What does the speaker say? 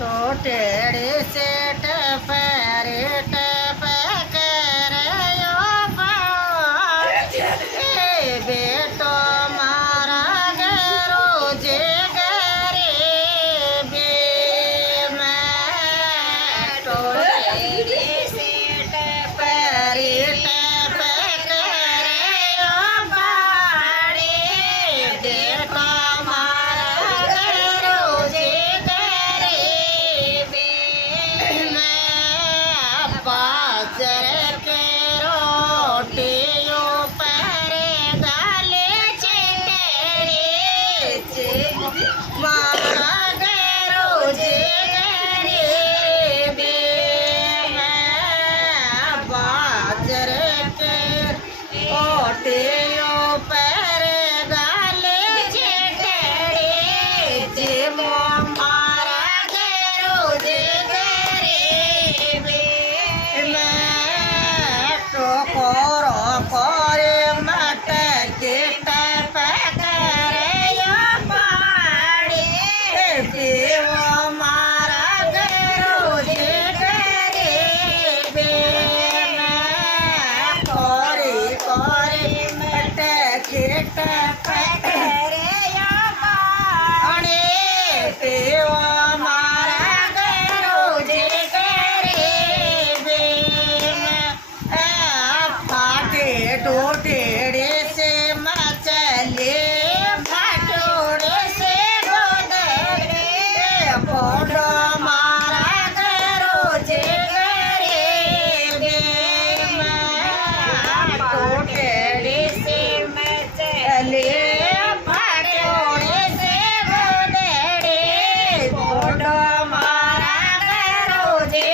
टोटेड़ी से टपरे टप करयो बेटो मारा घरो जे गरीबी में टोटेड़ी से टपरे टप करयो बेटो बाजरे के रोटियों पर गाले चेटेड़े मारा घरो जे गरीबी में बाजरे के रोटियों पर गाले चेटेड़े मारा घरो जे कोरो कोरे मट के टप करयो पाड़ी देवो मारा घरो जे गरीबी में कोरे कोरे मट के टप करयो पाड़ी देवो मारा घरो जे टोटेड़े से मचले भटोड़े से गोदड़े फोड़ो मारा घरो जे गरीबी में टोटेड़े से मचले भटोड़े से गोदड़े फोड़ो मारा घरो जे